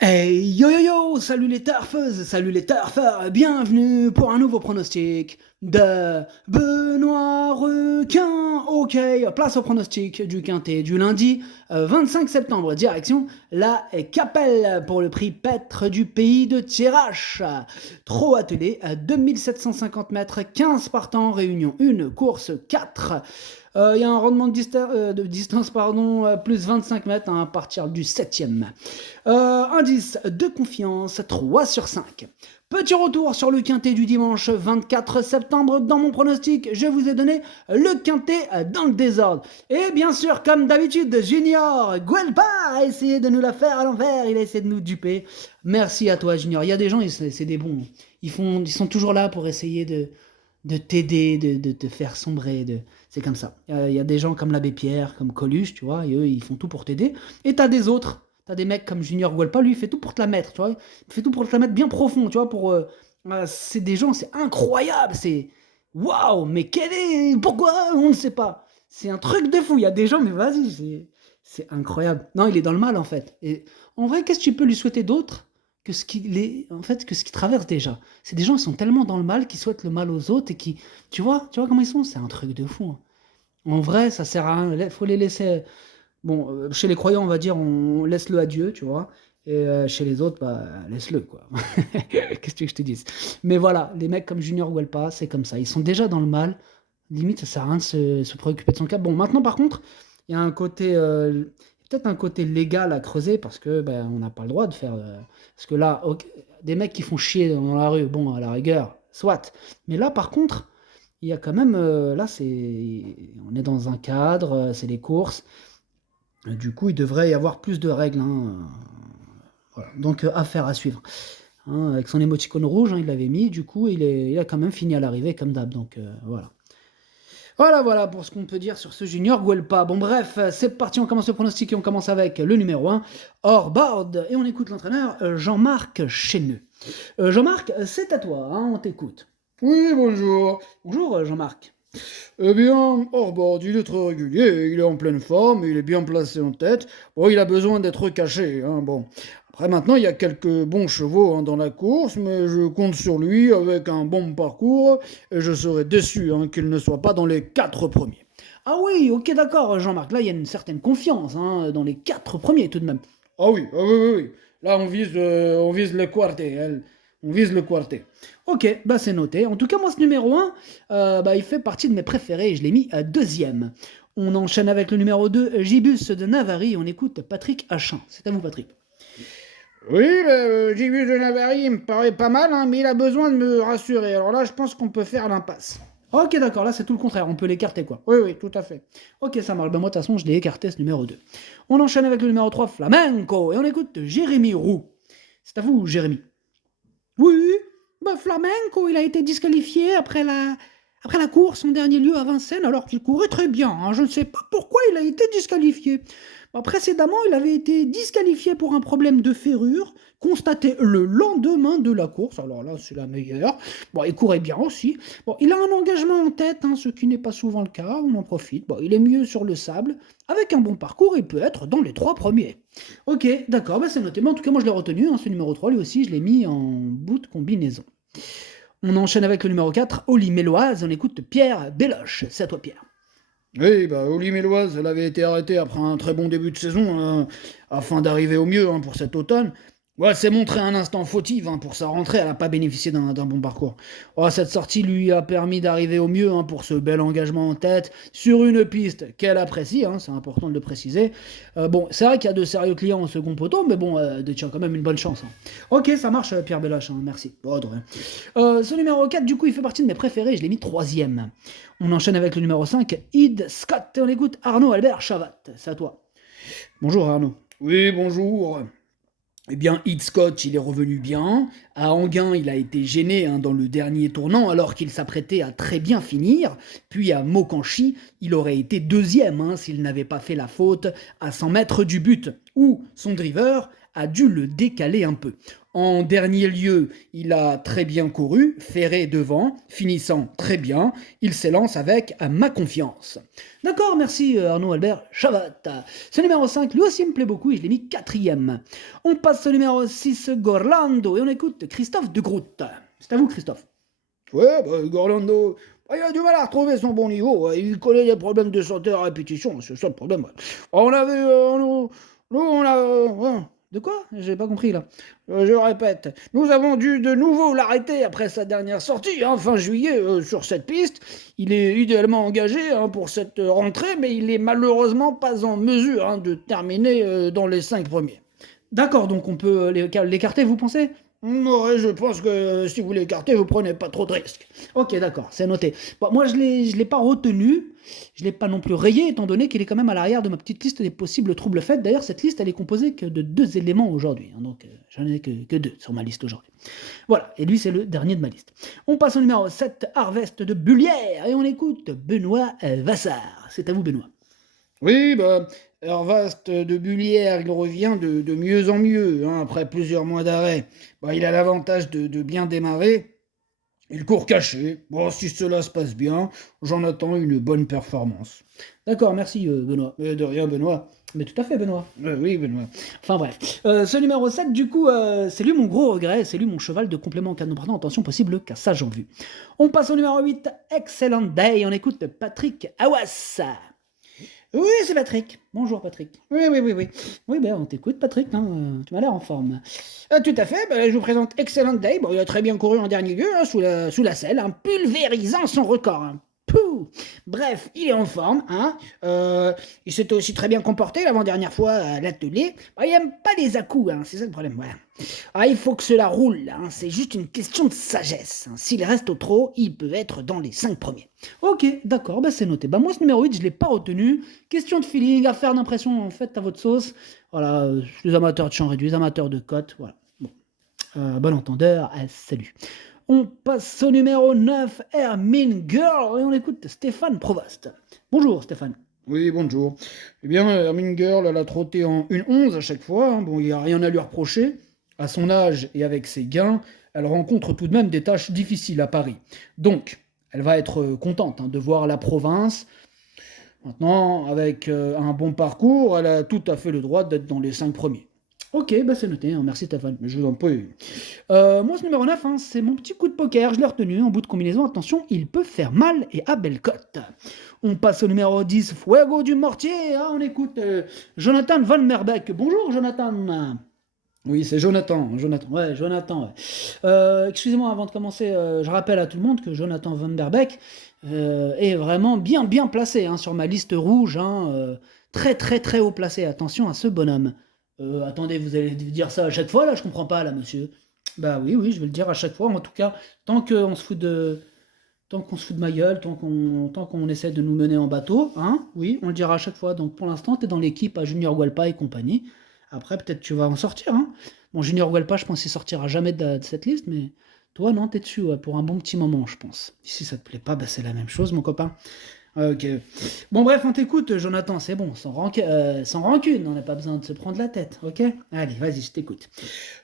Hey yo yo yo, salut les turfeuses, salut les turfeurs, bienvenue pour un nouveau pronostic de Benoît Requin. Ok, place au pronostic du quintet du lundi 25 septembre, direction la Capelle pour le prix Pêtre du pays de Thiérache. Trop attelé, 2750 mètres, 15 partants, réunion 1, course 4. Il y a un rendement de distance plus 25 mètres à partir du 7e. Indice de confiance 3 sur 5. Petit retour sur le quintet du dimanche 24 septembre. Dans mon pronostic, je vous ai donné le quintet dans le désordre. Et bien sûr, comme d'habitude, Junior Guelpa a essayé de nous la faire à l'envers. Il a essayé de nous duper. Merci à toi, Junior. Il y a des gens, c'est des bons. Ils sont toujours là pour essayer de t'aider, de te faire sombrer. C'est comme ça. Il y a des gens comme l'abbé Pierre, comme Coluche, tu vois, et eux, ils font tout pour t'aider. Et t'as des autres. T'as des mecs comme Junior Guelpa, lui, il fait tout pour te la mettre, tu vois. Il fait tout pour te la mettre bien profond, tu vois, c'est des gens, c'est incroyable, c'est... Waouh, mais quel est... Pourquoi? On ne sait pas. C'est un truc de fou, il y a des gens, mais vas-y, c'est incroyable. Non, il est dans le mal, en fait. Et en vrai, qu'est-ce que tu peux lui souhaiter d'autre que ce qu'il est, en fait, que ce qu'il traverse déjà? C'est des gens qui sont tellement dans le mal, qui souhaitent le mal aux autres et qui... Tu vois comment ils sont? C'est un truc de fou, hein. En vrai, ça sert à rien. Il faut les laisser. Bon, chez les croyants, on va dire, on laisse-le à Dieu, tu vois. Et chez les autres, bah, laisse-le, quoi. Qu'est-ce que tu veux que je te dise? Mais voilà, les mecs comme Junior Welpa, c'est comme ça. Ils sont déjà dans le mal. Limite, ça sert à rien de se préoccuper de son cas. Bon, maintenant, par contre, il y a un côté, peut-être un côté légal à creuser parce que ben, on n'a pas le droit de faire. Parce que là, ok, des mecs qui font chier dans la rue, bon, à la rigueur, soit. Mais là, par contre, il y a quand même, là, on est dans un cadre, c'est les courses. Du coup, il devrait y avoir plus de règles, hein. Voilà. Donc, affaire à suivre. Hein, avec son émoticône rouge, hein, il l'avait mis. Du coup, il a quand même fini à l'arrivée, comme d'hab. Donc, voilà. Voilà pour ce qu'on peut dire sur ce Junior Guelpa. Bon, bref, c'est parti. On commence le pronostic et on commence avec le numéro 1, Hors-Board. Et on écoute l'entraîneur Jean-Marc Chesneux. Jean-Marc, c'est à toi, hein, on t'écoute. Oui, bonjour. Bonjour, Jean-Marc. Eh bien, Orbord, il est très régulier, il est en pleine forme, il est bien placé en tête. Bon, il a besoin d'être caché, hein, bon. Après, maintenant, il y a quelques bons chevaux hein, dans la course, mais je compte sur lui avec un bon parcours, et je serais déçu hein, qu'il ne soit pas dans les 4 premiers. Ah oui, ok, d'accord, Jean-Marc. Là, il y a une certaine confiance hein, dans les 4 premiers tout de même. Ah oui. Là, on vise le quartet, on vise le quartet. Ok, bah c'est noté. En tout cas, moi, ce numéro 1, bah, il fait partie de mes préférés et je l'ai mis à deuxième. On enchaîne avec le numéro 2, Gibus de Navarre. On écoute Patrick Hachin. C'est à vous, Patrick. Oui, j'ai vu de Navarre, il me paraît pas mal, hein, mais il a besoin de me rassurer. Alors là, je pense qu'on peut faire l'impasse. Ok, d'accord, là, c'est tout le contraire. On peut l'écarter, quoi. Oui, tout à fait. Ok, ça marche. Ben, moi, de toute façon, je l'ai écarté, ce numéro 2. On enchaîne avec le numéro 3, Flamenco. Et on écoute Jérémy Roux. C'est à vous, Jérémy. Oui, bah Flamenco, il a été disqualifié après la course en dernier lieu à Vincennes, alors qu'il courait très bien, hein. Je ne sais pas pourquoi il a été disqualifié. Bah, précédemment, il avait été disqualifié pour un problème de ferrure, constaté le lendemain de la course. Alors là, c'est la meilleure. Bon, il courait bien aussi. Bon, il a un engagement en tête, hein, ce qui n'est pas souvent le cas. On en profite. Bon, il est mieux sur le sable. Avec un bon parcours, il peut être dans les 3 premiers. Ok, d'accord, bah c'est noté. Mais en tout cas, moi je l'ai retenu, hein, ce numéro 3, lui aussi, je l'ai mis en bout de combinaison. On enchaîne avec le numéro 4, Oli Méloise, on écoute Pierre Béloche. C'est à toi, Pierre. Oui, bah, Oli Méloise, elle avait été arrêtée après un très bon début de saison, hein, afin d'arriver au mieux hein, pour cet automne. Ouais, elle s'est montrée un instant fautive hein, pour sa rentrée, elle n'a pas bénéficié d'un bon parcours. Ouais, cette sortie lui a permis d'arriver au mieux hein, pour ce bel engagement en tête, sur une piste qu'elle apprécie, hein, c'est important de le préciser. Bon, c'est vrai qu'il y a de sérieux clients au second poteau, mais bon, de tient quand même une bonne chance, hein. Ok, ça marche, Pierre Béloche, hein, merci. Bon, de rien. Ce numéro 4, du coup, il fait partie de mes préférés, je l'ai mis troisième. On enchaîne avec le numéro 5, Id Scott, et on écoute Arnaud Albert Chavat. C'est à toi. Bonjour Arnaud. Oui, bonjour. Eh bien, Hit Scott, il est revenu bien. À Anguin, il a été gêné hein, dans le dernier tournant alors qu'il s'apprêtait à très bien finir. Puis à Mokanchi, il aurait été deuxième hein, s'il n'avait pas fait la faute à 100 mètres du but, où son driver a dû le décaler un peu. En dernier lieu, il a très bien couru, ferré devant, finissant très bien. Il s'élance avec ma confiance. D'accord, merci Arnaud Albert Chavat. Ce numéro 5, lui aussi me plaît beaucoup et je l'ai mis 4e. On passe au numéro 6, Gorlando, et on écoute Christophe de Groot. C'est à vous, Christophe. Ouais, Gorlando, il a du mal à retrouver son bon niveau. Il connaît des problèmes de santé à répétition, c'est ça le problème. On avait. Nous, on a. De quoi? J'ai pas compris là. Je répète, nous avons dû de nouveau l'arrêter après sa dernière sortie, fin juillet, sur cette piste. Il est idéalement engagé pour cette rentrée, mais il est malheureusement pas en mesure de terminer dans les 5 premiers. D'accord, donc on peut l'écarter, vous pensez? Ouais, je pense que si vous l'écartez, vous prenez pas trop de risques. Ok, d'accord, c'est noté. Bon, moi, je l'ai pas retenu, je l'ai pas non plus rayé, étant donné qu'il est quand même à l'arrière de ma petite liste des possibles troubles faits. D'ailleurs, cette liste, elle est composée que de 2 éléments aujourd'hui, donc j'en ai que 2 sur ma liste aujourd'hui. Voilà, et lui, c'est le dernier de ma liste. On passe au numéro 7, Harvest de Bullière, et on écoute Benoît Vassar. C'est à vous, Benoît. Oui, Hervast de Bullière, il revient de mieux en mieux, après plusieurs mois d'arrêt. Il a l'avantage de bien démarrer. Il court caché. Bon, si cela se passe bien, j'en attends une bonne performance. D'accord, merci Benoît. De rien, Benoît. Mais tout à fait, Benoît. Oui, Benoît. Enfin bref. Ce numéro 7, du coup, c'est lui mon gros regret, c'est lui mon cheval de complément en cas de non attention possible, cassage en vue. On passe au numéro 8, Excellent Day, on écoute Patrick Awas. Oui, c'est Patrick. Bonjour Patrick. Oui. Oui, on t'écoute Patrick, tu m'as l'air en forme. Tout à fait, je vous présente Excellent Day. Il a très bien couru en dernier lieu, sous la selle, pulvérisant son record. Pouh. Bref, il est en forme, il s'était aussi très bien comporté l'avant-dernière fois à l'atelier. Il aime pas les à-coups, c'est ça le problème, voilà. Il faut que cela roule, c'est juste une question de sagesse. S'il reste au trot, il peut être dans les 5 premiers. Ok, d'accord, c'est noté. Moi, ce numéro 8, je l'ai pas retenu. Question de feeling, affaire d'impression, en fait, à votre sauce. Voilà, les amateurs de champ réduit, les amateurs de cote, voilà. Bon entendeur, salut. On passe au numéro 9, Hermine Girl, et on écoute Stéphane Provost. Bonjour Stéphane. Oui, bonjour. Eh bien, Hermine Girl, elle a trotté en 1-11 à chaque fois. Il n'y a rien à lui reprocher. À son âge et avec ses gains, elle rencontre tout de même des tâches difficiles à Paris. Donc, elle va être contente de voir la province. Maintenant, avec un bon parcours, elle a tout à fait le droit d'être dans les 5 premiers. Ok, c'est noté, merci Stéphane. Je vous en prie. Moi, ce numéro 9, c'est mon petit coup de poker, je l'ai retenu en bout de combinaison. Attention, il peut faire mal et à belle cote. On passe au numéro 10, Fuego du Mortier. On écoute Jonathan Van Merbeek. Bonjour Jonathan. Oui, c'est Jonathan. Ouais, Jonathan. Excusez-moi, avant de commencer, je rappelle à tout le monde que Jonathan Van Merbeek est vraiment bien placé sur ma liste rouge. Très très très haut placé. Attention à ce bonhomme. Attendez, vous allez dire ça à chaque fois, là, je comprends pas, là, monsieur. Oui, je vais le dire à chaque fois, en tout cas, tant qu'on se fout de ma gueule, tant qu'on essaie de nous mener en bateau, oui, on le dira à chaque fois. Donc, pour l'instant, t'es dans l'équipe à Junior Guelpa et compagnie. Après, peut-être tu vas en sortir, Bon, Junior Guelpa, je pense qu'il sortira jamais de cette liste, mais toi, non, t'es dessus, pour un bon petit moment, je pense. Si ça te plaît pas, c'est la même chose, mon copain. Ok. Bon, bref, on t'écoute, Jonathan, c'est bon, sans rancune, on n'a pas besoin de se prendre la tête, ok? Allez, vas-y, je t'écoute.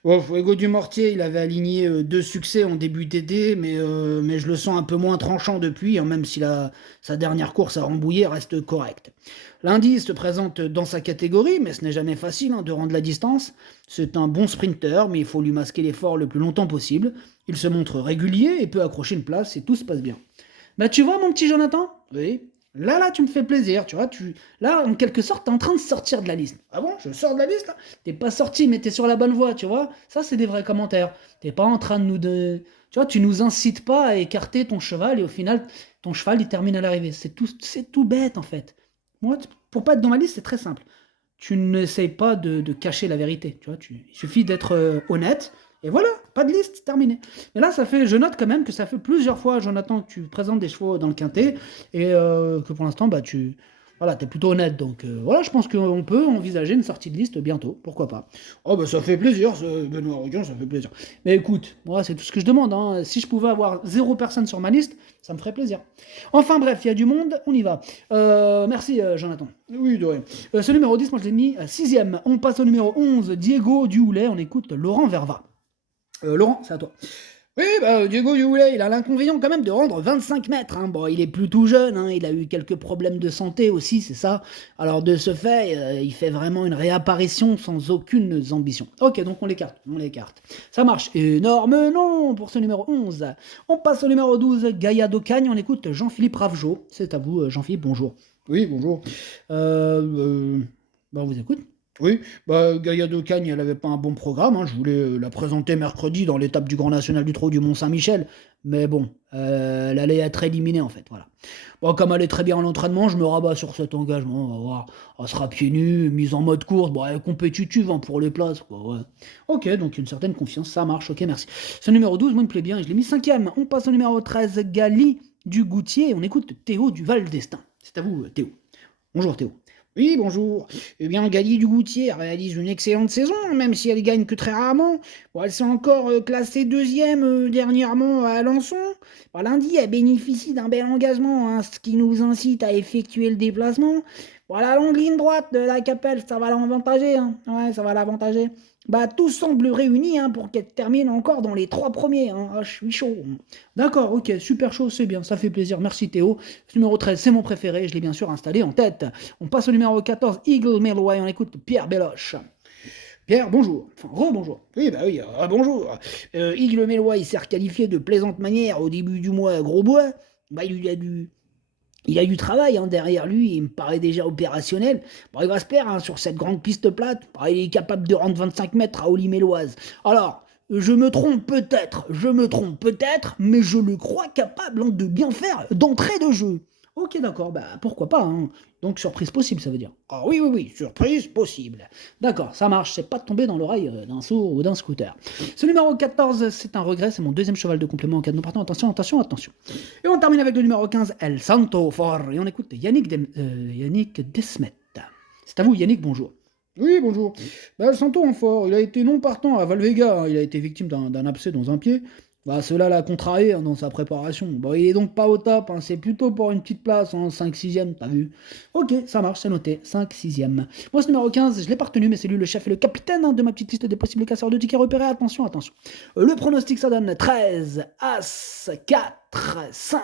Fuego du Mortier, il avait aligné 2 succès en début d'été, mais je le sens un peu moins tranchant depuis, même si sa dernière course à Rambouillet reste correcte. Lundi, il se présente dans sa catégorie, mais ce n'est jamais facile de rendre la distance. C'est un bon sprinter, mais il faut lui masquer l'effort le plus longtemps possible. Il se montre régulier et peut accrocher une place et tout se passe bien. Tu vois, mon petit Jonathan? Oui. Là, tu me fais plaisir, tu vois. Là, en quelque sorte, t'es en train de sortir de la liste. Ah bon, je sors de la liste, là? T'es pas sorti, mais t'es sur la bonne voie, tu vois. Ça, c'est des vrais commentaires. T'es pas en train de Tu vois, tu nous incites pas à écarter ton cheval, et au final, ton cheval, il termine à l'arrivée. C'est tout bête, en fait. Moi, pour pas être dans ma liste, c'est très simple. Tu n'essayes pas de cacher la vérité, tu vois. Il suffit d'être honnête. Et voilà, pas de liste, terminé. Mais là, je note quand même que ça fait plusieurs fois, Jonathan, que tu présentes des chevaux dans le quintet, et que pour l'instant, Voilà, t'es plutôt honnête, donc voilà, je pense qu'on peut envisager une sortie de liste bientôt, pourquoi pas. Oh bah ça fait plaisir, Benoît Requin, ça fait plaisir. Mais écoute, moi c'est tout ce que je demande, hein. Si je pouvais avoir 0 personne sur ma liste, ça me ferait plaisir. Enfin bref, il y a du monde, on y va. Merci Jonathan. Oui, de rien. Ce numéro 10, moi je l'ai mis 6ème. On passe au numéro 11, Diego Duhoulet, on écoute Laurent Verva. Laurent, c'est à toi. Oui, bah, Diego Duhoulet, il a l'inconvénient quand même de rendre 25 mètres. Hein. Bon, il est plus tout jeune, hein, il a eu quelques problèmes de santé aussi, c'est ça. Alors de ce fait, il fait vraiment une réapparition sans aucune ambition. Ok, donc on l'écarte, Ça marche. Énorme nom pour ce numéro 11. On passe au numéro 12, Gaïa d'Ocagne, on écoute Jean-Philippe Ravgeot. C'est à vous, Jean-Philippe, bonjour. Oui, bonjour. On vous écoute. Oui, bah, Gaïa de Cagne, elle avait pas un bon programme. Hein. Je voulais la présenter mercredi dans l'étape du Grand National du Trot du Mont-Saint-Michel. Mais bon, elle allait être éliminée en fait. Voilà. Bon, comme elle est très bien en entraînement, je me rabats sur cet engagement. On va voir. Elle sera pieds nus, mise en mode course. Bon, elle est compétitive hein, pour les places. Quoi, ouais. Ok, donc une certaine confiance, ça marche. Ok, merci. Ce numéro 12, moi, il me plaît bien. Je l'ai mis 5ème. On passe au numéro 13, Gali du Goutier. On écoute Théo du Val d'Estaing. C'est à vous, Théo. Bonjour, Théo. Oui, bonjour. Eh bien, Gali du Goutier réalise une excellente saison, même si elle gagne que très rarement. Bon, elle s'est encore classée deuxième dernièrement à Alençon. Bon, lundi, elle bénéficie d'un bel engagement, hein, ce qui nous incite à effectuer le déplacement. Bon, la longue ligne droite de la Capelle, ça va l'avantager. Hein. Ouais, ça va l'avantager. Bah, tout semble réuni hein, pour qu'elle termine encore dans les 3 premiers. Hein. Ah, je suis chaud. D'accord, ok, super chaud, c'est bien, ça fait plaisir. Merci Théo. Ce numéro 13, c'est mon préféré, je l'ai bien sûr installé en tête. On passe au numéro 14, Eagle Milway, on écoute Pierre Belloche. Pierre, bonjour. Enfin, rebonjour. Oui, bah oui, bonjour. Hugues Mélois, il s'est requalifié de plaisante manière au début du mois à Grosbois. Bah, il a du travail hein, derrière lui, il me paraît déjà opérationnel. Bon, il va se plaire hein, sur cette grande piste plate. Bah, il est capable de rendre 25 mètres à Oli-Méloise. Alors, je me trompe peut-être, mais je le crois capable hein, de bien faire d'entrée de jeu. Ok, d'accord, bah pourquoi pas, hein. Donc surprise possible, ça veut dire. Ah oui, surprise possible. D'accord, ça marche, c'est pas de tomber dans l'oreille d'un sourd ou d'un scooter. Ce numéro 14, c'est un regret, c'est mon deuxième cheval de complément en cas de non partant. Attention. Et on termine avec le numéro 15, El Santo Fort. Et on écoute Yannick Desmet. C'est à vous, Yannick, bonjour. Oui, bonjour. Bah, El Santo en fort, il a été non partant à Valvega, hein. Il a été victime d'un abcès dans un pied. Bah, cela l'a contrarié hein, dans sa préparation. Bon, il est donc pas au top, hein. C'est plutôt pour une petite place en 5-6ème, t'as vu. Ok, ça marche, c'est noté, 5-6ème. Moi, ce numéro 15, je l'ai pas retenu, mais c'est lui le chef et le capitaine hein, de ma petite liste des possibles casseurs de tickets repérés. Attention. Le pronostic, ça donne 13, As, 4, 5,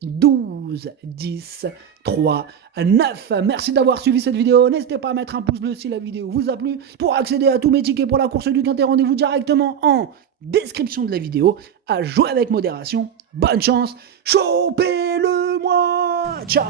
12, 10, 3, 9. Merci d'avoir suivi cette vidéo. N'hésitez pas à mettre un pouce bleu si la vidéo vous a plu. Pour accéder à tous mes tickets pour la course du Quintet, rendez-vous directement en description de la vidéo. À jouer avec modération. Bonne chance. Chopez-le-moi. Ciao.